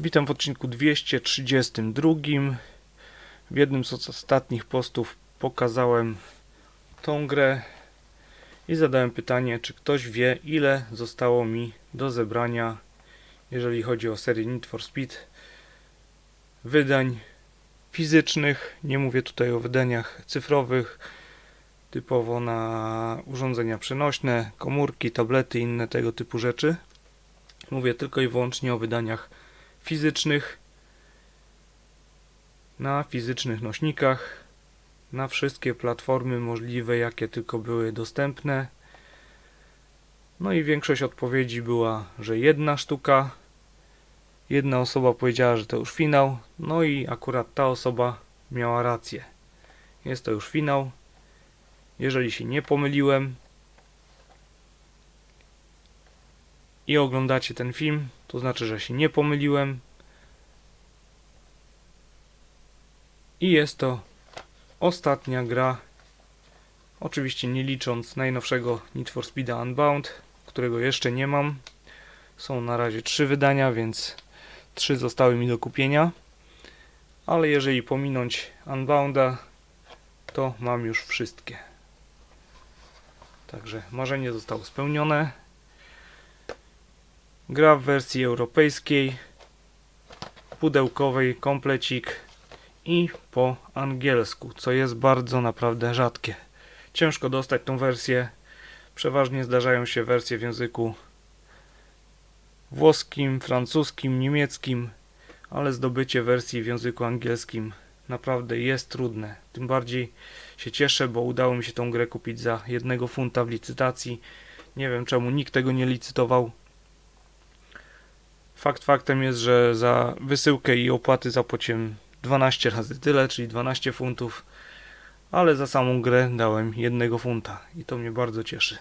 Witam w odcinku 232. W jednym z ostatnich postów pokazałem tą grę i zadałem pytanie, czy ktoś wie, ile zostało mi do zebrania, jeżeli chodzi o serię Need for Speed, wydań fizycznych. Nie mówię tutaj o wydaniach cyfrowych, typowo na urządzenia przenośne, komórki, tablety, inne tego typu rzeczy. Mówię tylko i wyłącznie o wydaniach fizycznych na fizycznych nośnikach na wszystkie platformy możliwe jakie tylko były dostępne. No i większość odpowiedzi była, że jedna sztuka. Jedna osoba powiedziała, że to już finał. No i akurat ta osoba miała rację. Jest to już finał. Jeżeli się nie pomyliłem i oglądacie ten film, to znaczy, że się nie pomyliłem. I jest to ostatnia gra, oczywiście nie licząc najnowszego Need for Speed Unbound, którego jeszcze nie mam. Są na razie trzy wydania, więc trzy zostały mi do kupienia. Ale jeżeli pominąć Unbounda, to mam już wszystkie. Także marzenie zostało spełnione. Gra w wersji europejskiej, pudełkowej, komplecik i po angielsku, co jest bardzo naprawdę rzadkie. Ciężko dostać tą wersję. Przeważnie zdarzają się wersje w języku włoskim, francuskim, niemieckim, ale zdobycie wersji w języku angielskim naprawdę jest trudne. Tym bardziej się cieszę, bo udało mi się tą grę kupić za jednego funta w licytacji. Nie wiem czemu nikt tego nie licytował. Fakt faktem jest, że za wysyłkę i opłaty zapłaciłem 12 razy tyle, czyli 12 funtów, ale za samą grę dałem jednego funta i to mnie bardzo cieszy.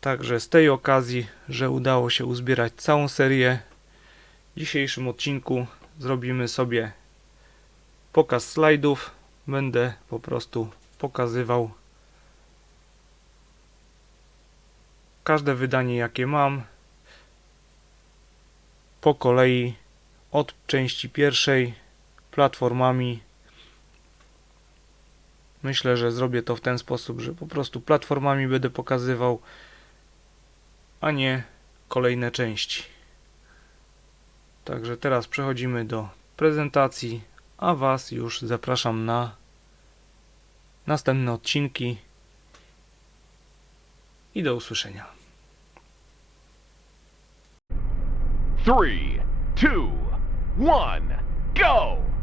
Także z tej okazji, że udało się uzbierać całą serię, w dzisiejszym odcinku zrobimy sobie pokaz slajdów. Będę po prostu pokazywał każde wydanie jakie mam po kolei od części pierwszej platformami. Myślę, że zrobię to w ten sposób, że po prostu platformami będę pokazywał a nie kolejne części. Także teraz przechodzimy do prezentacji a Was już zapraszam na następne odcinki i do usłyszenia. Three, two, one, go!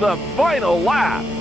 The final lap.